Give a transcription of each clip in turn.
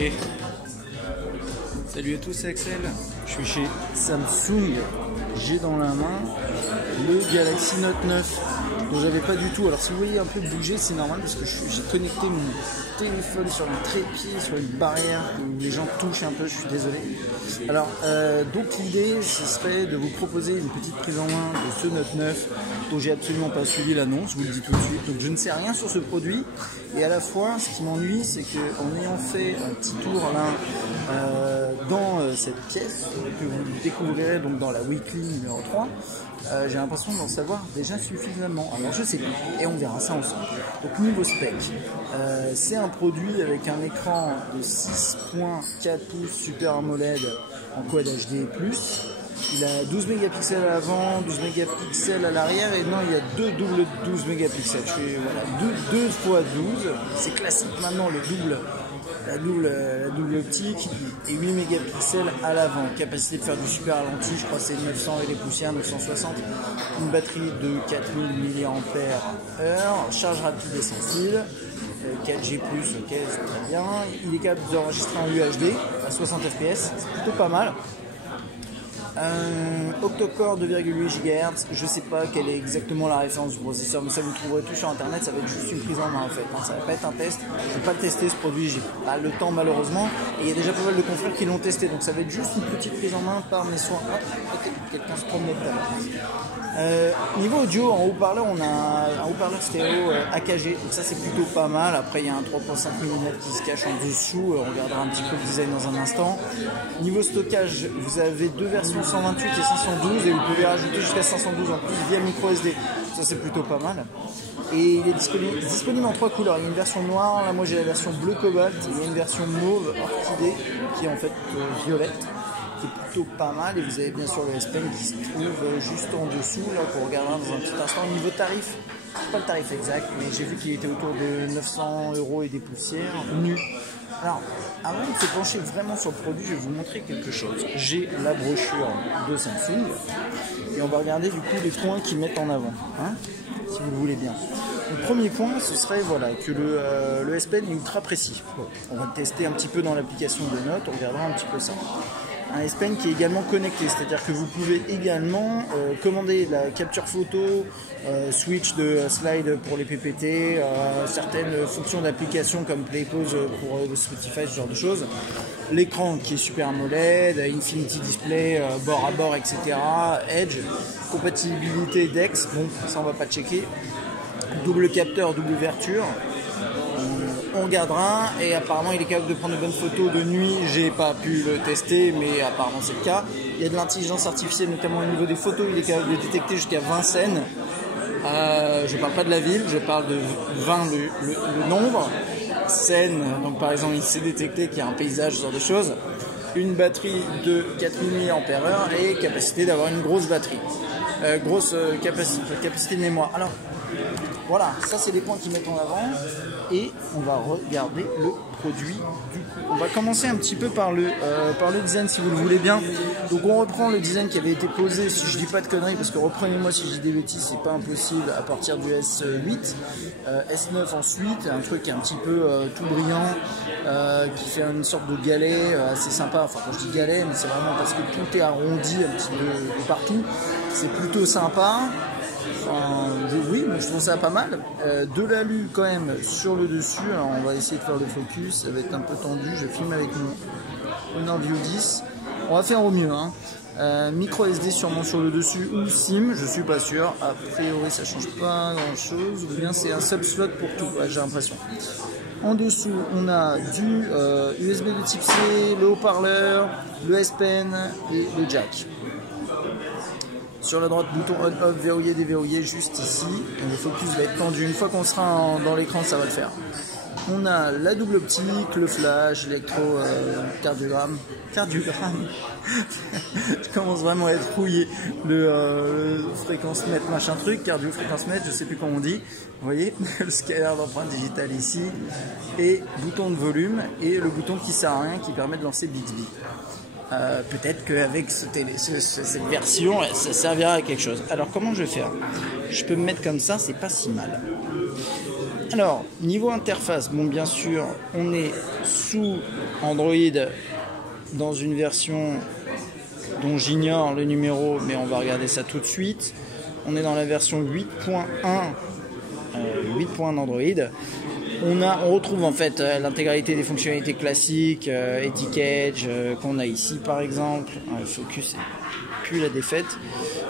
Et salut à tous, c'est Axel. Je suis chez Samsung. J'ai dans la main le Galaxy Note 9 dont j'avais pas du tout. Alors si vous voyez un peu bouger, c'est normal parce que j'ai connecté mon téléphone sur un trépied, sur une barrière où les gens touchent un peu, je suis désolé. Alors donc l'idée ce serait de vous proposer une petite prise en main de ce Note 9 dont j'ai absolument pas suivi l'annonce, je vous le dis tout de suite. Donc je ne sais rien sur ce produit et à la fois ce qui m'ennuie c'est qu'en ayant fait un petit tour là dans cette pièce que vous découvrirez donc dans la weekly numéro 3, j'ai l'impression d'en savoir déjà suffisamment. Alors je sais plus et on verra ça ensemble. Donc niveau spec, c'est un produit avec un écran de 6.4 pouces Super AMOLED en Quad HD+. Il a 12 mégapixels à l'avant, 12 mégapixels à l'arrière et non, il y a deux doubles 12 mégapixels. Je fais voilà, 2 fois 12, c'est classique maintenant le double. La double optique et 8 mégapixels à l'avant. Capacité de faire du super ralenti, je crois que c'est 900 et les poussières, 960. Une batterie de 4000 mAh. Charge rapide et sensible. 4G+, ok, c'est très bien. Il est capable d'enregistrer en UHD à 60 fps, c'est plutôt pas mal. Octocore 2,8 GHz, je sais pas quelle est exactement la référence du processeur, mais ça vous trouverez tout sur internet, ça va être juste une prise en main en fait, ça va pas être un test, je vais pas le tester ce produit, j'ai pas le temps malheureusement, et il y a déjà pas mal de confrères qui l'ont testé, donc ça va être juste une petite prise en main par mes soins. Ok, quelqu'un se promenait tout à l'heure. Niveau audio, en haut-parleur, on a un haut-parleur stéréo AKG, donc ça c'est plutôt pas mal. Après il y a un 3.5 mm qui se cache en dessous, on regardera un petit peu le design dans un instant. Niveau stockage, vous avez deux versions 128 et 512 et vous pouvez rajouter jusqu'à 512 en plus via micro SD, ça c'est plutôt pas mal. Et il est disponible en 3 couleurs, il y a une version noire, là moi j'ai la version bleu cobalt, il y a une version mauve orchidée qui est en fait violette, qui est plutôt pas mal, et vous avez bien sûr le S Pen qui se trouve juste en dessous, là qu'on regardera dans un petit instant. Au niveau tarif, pas le tarif exact, mais j'ai vu qu'il était autour de 900 € et des poussières, nu. Alors, avant de se pencher vraiment sur le produit, je vais vous montrer quelque chose. J'ai la brochure de Samsung, et on va regarder du coup les points qu'ils mettent en avant, hein, si vous le voulez bien. Le premier point, ce serait voilà, que le S Pen est ultra précis. Bon, on va le tester un petit peu dans l'application de notes, on regardera un petit peu ça. Un S Pen qui est également connecté, c'est-à-dire que vous pouvez également commander la capture photo, switch de slide pour les PPT, certaines fonctions d'application comme Play Pause pour Spotify, ce genre de choses. L'écran qui est Super AMOLED, Infinity Display, bord à bord, etc. Edge, compatibilité DeX, bon ça on va pas checker. Double capteur, double ouverture. On regardera, et apparemment il est capable de prendre de bonnes photos de nuit. J'ai pas pu le tester, mais apparemment c'est le cas. Il y a de l'intelligence artificielle, notamment au niveau des photos. Il est capable de détecter jusqu'à 20 scènes. Je parle pas de la ville, je parle de 20 le nombre. Scènes, donc par exemple il sait détecter qu'il y a un paysage, ce genre de choses. Une batterie de 4000 mAh et capacité d'avoir une grosse batterie. Grosse capacité de mémoire. Alors voilà, ça c'est les points qu'ils mettent en avant et on va regarder le produit du coup. On va commencer un petit peu par le design si vous le voulez bien. Donc on reprend le design qui avait été posé, si je dis pas de conneries, parce que reprenez-moi si je dis des bêtises, c'est pas impossible, à partir du S8, S9 ensuite, un truc un petit peu tout brillant, qui fait une sorte de galet assez sympa. Enfin quand je dis galet, mais c'est vraiment parce que tout est arrondi un petit peu de partout, c'est plutôt sympa. Enfin, oui, je trouve ça pas mal. De l'alu quand même sur le dessus. Alors on va essayer de faire le focus, ça va être un peu tendu. Je filme avec mon Honor View 10. On va faire au mieux. Hein. Micro SD sûrement sur le dessus ou SIM, je suis pas sûr. A priori ça change pas grand chose. Ou bien c'est un seul slot pour tout, ouais, j'ai l'impression. En dessous, on a du USB de type C, le haut-parleur, le S Pen et le jack. Sur la droite, bouton on-off, verrouiller, déverrouiller, juste ici. Le focus va être tendu. Une fois qu'on sera dans l'écran, ça va le faire. On a la double optique, le flash, l'électrocardiogramme. Cardiogramme. Je commence vraiment à être rouillé. Le fréquence mètre, machin truc, cardio fréquence mètre, je sais plus comment on dit. Vous voyez, le scanner d'empreinte digitale ici. Et bouton de volume. Et le bouton qui sert à rien, qui permet de lancer Bixby. Peut-être qu'avec cette version, ça servira à quelque chose. Alors comment je vais faire? Je peux me mettre comme ça, c'est pas si mal. Alors, niveau interface, bon bien sûr, on est sous Android dans une version dont j'ignore le numéro, mais on va regarder ça tout de suite. On est dans la version 8.1 d'Android. On retrouve en fait l'intégralité des fonctionnalités classiques, Etiquette qu'on a ici par exemple. Focus pue la défaite.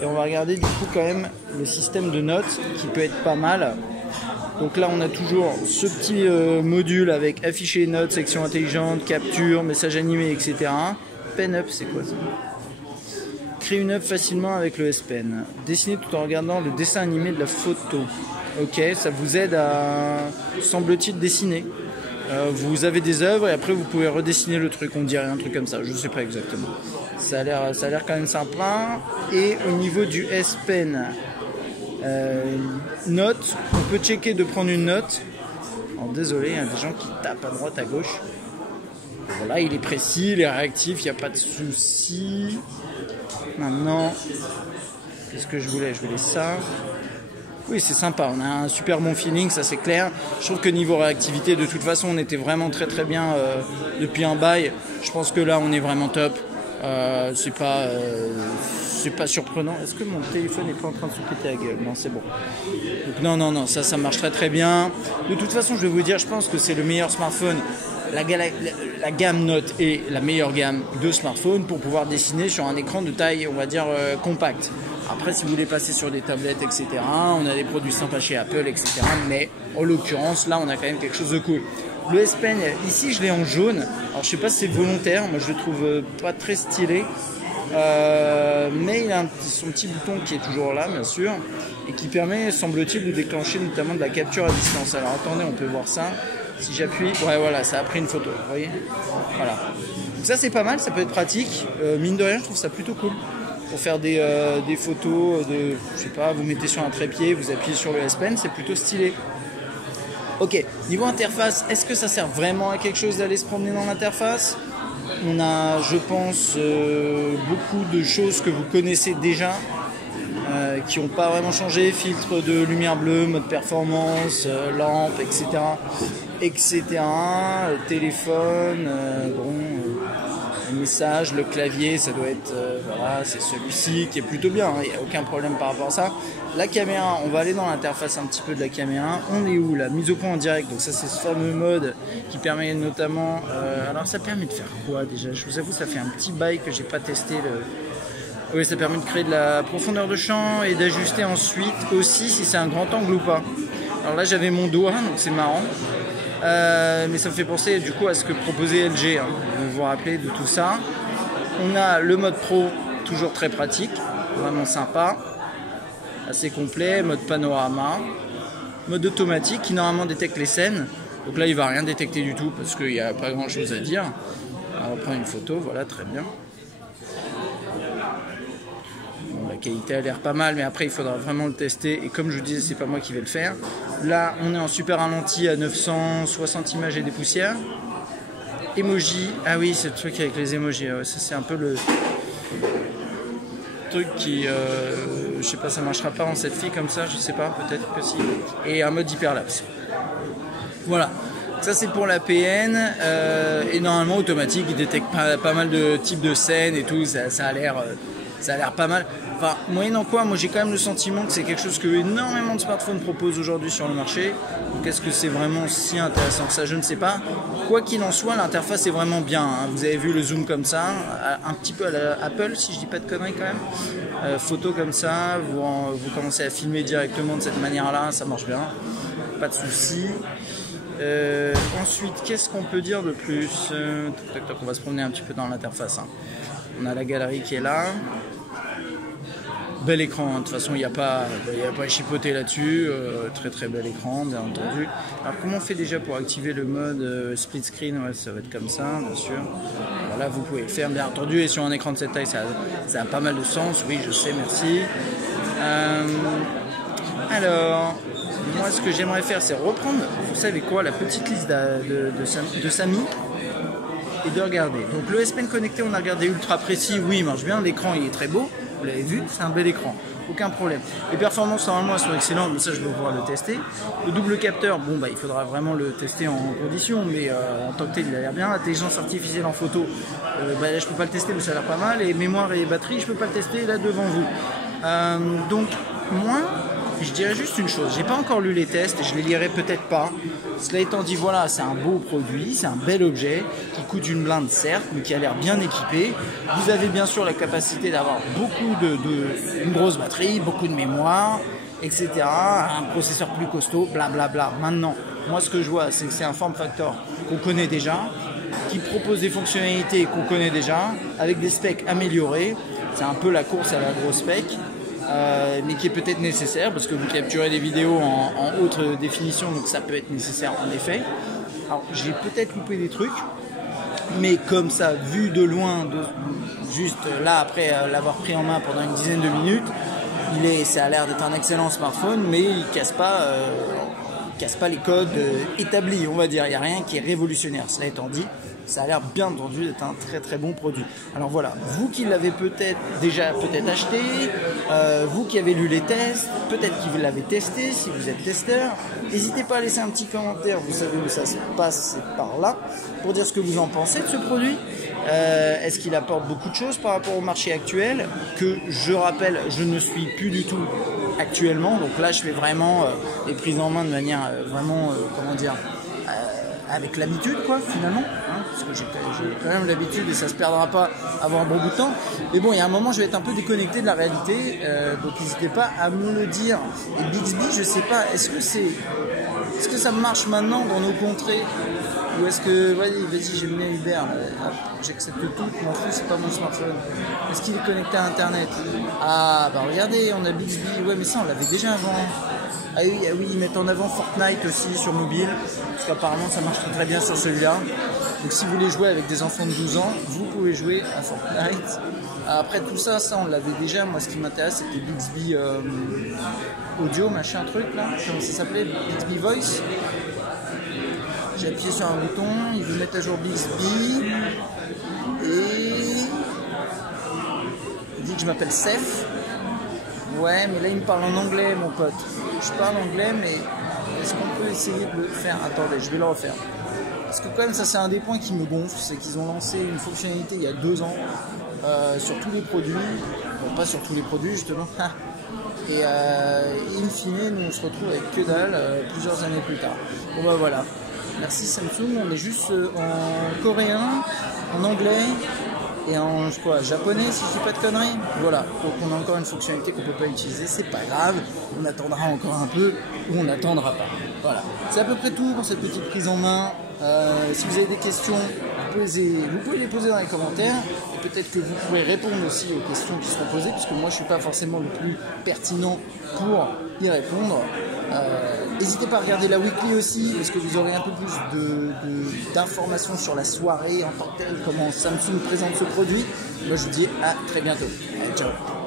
Et on va regarder du coup quand même le système de notes qui peut être pas mal. Donc là on a toujours ce petit module avec afficher notes, section intelligente, capture, message animé, etc. Pen Up, c'est quoi ça? Créer une œuvre facilement avec le S-Pen. Dessiner tout en regardant le dessin animé de la photo. Ok, ça vous aide à, semble-t-il, dessiner. Vous avez des œuvres et après vous pouvez redessiner le truc, on dirait un truc comme ça, je sais pas exactement. Ça a l'air quand même sympa. Et au niveau du S-Pen, note, on peut checker de prendre une note. Alors, désolé, il y a des gens qui tapent à droite, à gauche. Voilà, il est précis, il est réactif, il n'y a pas de souci. Maintenant, qu'est-ce que je voulais? Je voulais ça. Oui, c'est sympa, on a un super bon feeling, ça c'est clair. Je trouve que niveau réactivité, de toute façon, on était vraiment très très bien depuis un bail. Je pense que là, on est vraiment top. C'est pas surprenant. Est-ce que mon téléphone n'est pas en train de se péter la gueule? Non, c'est bon. Donc non, ça marche très très bien. De toute façon, je vais vous dire, je pense que c'est le meilleur smartphone. La gamme Note est la meilleure gamme de smartphones pour pouvoir dessiner sur un écran de taille, on va dire, compacte. Après, si vous voulez passer sur des tablettes, etc., on a des produits sympas chez Apple, etc. Mais en l'occurrence, là, on a quand même quelque chose de cool. Le S-Pen, ici, je l'ai en jaune. Alors, je sais pas si c'est volontaire. Moi, je le trouve pas très stylé. Mais il a son petit bouton qui est toujours là, bien sûr, et qui permet, semble-t-il, de déclencher notamment de la capture à distance. Alors, attendez, on peut voir ça. Si j'appuie, ouais, voilà, ça a pris une photo. Vous voyez? Voilà. Donc ça, c'est pas mal. Ça peut être pratique. Mine de rien, je trouve ça plutôt cool. Pour faire des photos de, je sais pas, vous mettez sur un trépied, vous appuyez sur le S-Pen, c'est plutôt stylé. Ok, niveau interface, est-ce que ça sert vraiment à quelque chose d'aller se promener dans l'interface? On a, je pense, beaucoup de choses que vous connaissez déjà, qui n'ont pas vraiment changé, filtre de lumière bleue, mode performance, lampe, etc. Téléphone, le message, le clavier, ça doit être, voilà, c'est celui-ci qui est plutôt bien, il n'y a aucun problème par rapport à ça. La caméra, on va aller dans l'interface un petit peu de la caméra. On est où là? Mise au point en direct, donc ça c'est ce fameux mode qui permet notamment, alors ça permet de faire quoi déjà? Je vous avoue, ça fait un petit bail que j'ai pas testé Oui, ça permet de créer de la profondeur de champ et d'ajuster ensuite aussi si c'est un grand angle ou pas. Alors là j'avais mon doigt, donc c'est marrant. Mais ça me fait penser du coup à ce que proposait LG, hein. Vous vous rappelez de tout ça. On a le mode pro, toujours très pratique, vraiment sympa, assez complet, mode panorama, mode automatique qui normalement détecte les scènes. Donc là il va rien détecter du tout parce qu'il n'y a pas grand chose à dire. Alors, on prend une photo, voilà, très bien. La qualité a l'air pas mal, mais après il faudra vraiment le tester, et comme je vous disais, c'est pas moi qui vais le faire. Là on est en super ralenti à 960 images et des poussières. Emoji, ah oui, c'est le truc avec les emojis, ouais, ça c'est un peu le truc qui, je sais pas, ça marchera pas en selfie comme ça, je sais pas, peut-être que si. Et un mode hyperlapse. Voilà, ça c'est pour la PN, et normalement automatique, il détecte pas mal de types de scènes et tout, ça a l'air pas mal. Enfin, moyennant quoi, moi j'ai quand même le sentiment que c'est quelque chose que énormément de smartphones proposent aujourd'hui sur le marché. Donc est-ce que c'est vraiment si intéressant que ça? Je ne sais pas. Quoi qu'il en soit, l'interface est vraiment bien, hein. Vous avez vu le zoom comme ça, un petit peu à la Apple, si je dis pas de conneries quand même. Photo comme ça, vous commencez à filmer directement de cette manière-là, ça marche bien. Pas de souci. Ensuite, qu'est-ce qu'on peut dire de plus? On va se promener un petit peu dans l'interface, hein. On a la galerie qui est là. Bel écran, hein. De toute façon il n'y a pas à chipoter là-dessus, très très bel écran bien entendu. Alors comment on fait déjà pour activer le mode split screen? Ouais, ça va être comme ça bien sûr. Voilà, vous pouvez le faire bien entendu, et sur un écran de cette taille ça a pas mal de sens, oui je sais, merci. Alors, moi ce que j'aimerais faire c'est reprendre, vous savez quoi, la petite liste de Samy, et de regarder. Donc le S-Pen connecté, on a regardé ultra précis, oui il marche bien, l'écran il est très beau. Vous l'avez vu, c'est un bel écran. aucun problème. Les performances normalement elles sont excellentes, mais ça je vais pouvoir le tester. Le double capteur, bon bah il faudra vraiment le tester en condition, mais en tant que tel il a l'air bien. Intelligence artificielle en photo, bah, là je peux pas le tester mais ça a l'air pas mal. Et mémoire et batterie je peux pas le tester là devant vous. Donc moi je dirais juste une chose, j'ai pas encore lu les tests et je les lirai peut-être pas. Cela étant dit, voilà, c'est un beau produit, c'est un bel objet qui coûte une blinde certes, mais qui a l'air bien équipé. Vous avez bien sûr la capacité d'avoir une grosse batterie, beaucoup de mémoire, etc. Un processeur plus costaud, blablabla. Maintenant, moi ce que je vois, c'est que c'est un form factor qu'on connaît déjà, qui propose des fonctionnalités qu'on connaît déjà, avec des specs améliorés. C'est un peu la course à la grosse spec. Mais qui est peut-être nécessaire parce que vous capturez des vidéos en haute définition, donc ça peut être nécessaire en effet. Alors j'ai peut-être loupé des trucs, mais comme ça, vu de loin, juste là après l'avoir pris en main pendant une dizaine de minutes, ça a l'air d'être un excellent smartphone, mais il casse pas les codes établis, on va dire. Il n'y a rien qui est révolutionnaire. Cela étant dit, ça a l'air bien entendu d'être un très très bon produit. Alors voilà, vous qui l'avez peut-être acheté, vous qui avez lu les tests, peut-être que vous l'avez testé si vous êtes testeur, n'hésitez pas à laisser un petit commentaire, vous savez où ça se passe, c'est par là, pour dire ce que vous en pensez de ce produit. Est-ce qu'il apporte beaucoup de choses par rapport au marché actuel, que je rappelle, je ne suis plus du tout actuellement, donc là je fais vraiment les prises en main de manière vraiment, comment dire, avec l'habitude quoi finalement, hein, parce que j'ai quand même l'habitude et ça se perdra pas avant un bon bout de temps. Mais bon, il y a un moment je vais être un peu déconnecté de la réalité, donc n'hésitez pas à me le dire. Et Bixby, je sais pas, est-ce que ça marche maintenant dans nos contrées, ou est-ce que vas-y j'ai mis Uber, j'accepte tout, m'en fous, c'est pas mon smartphone. Est-ce qu'il est connecté à internet? Ah bah regardez, on a Bixby, ouais mais ça on l'avait déjà avant. Ah oui, ils mettent en avant Fortnite aussi sur mobile, parce qu'apparemment ça marche très bien sur celui-là. Donc si vous voulez jouer avec des enfants de 12 ans, vous pouvez jouer à Fortnite. Après tout ça on l'avait déjà. Moi ce qui m'intéresse c'était Bixby audio, machin truc là, comment ça s'appelait, Bixby Voice. J'ai appuyé sur un bouton, ils veulent mettre à jour Bixby, et il dit que je m'appelle Seth. Ouais, mais là il me parle en anglais, mon pote. Je parle anglais, mais est-ce qu'on peut essayer de le faire? Attendez, je vais le refaire. Parce que quand même, ça c'est un des points qui me gonfle, c'est qu'ils ont lancé une fonctionnalité il y a 2 ans sur tous les produits. Bon, pas sur tous les produits justement. Et in fine, nous on se retrouve avec que dalle plusieurs années plus tard. Bon bah voilà. Merci Samsung, on est juste en coréen, en anglais et en japonais si je dis pas de conneries. Voilà, donc on a encore une fonctionnalité qu'on peut pas utiliser, c'est pas grave, on attendra encore un peu ou on n'attendra pas. Voilà, c'est à peu près tout pour cette petite prise en main. Si vous avez des questions, vous pouvez les poser dans les commentaires, et peut-être que vous pourrez répondre aussi aux questions qui seront posées, puisque moi je suis pas forcément le plus pertinent pour y répondre. N'hésitez pas à regarder la weekly aussi, parce que vous aurez un peu plus d'informations sur la soirée en tant que telle, comment Samsung présente ce produit. Moi je vous dis à très bientôt. Allez, ciao.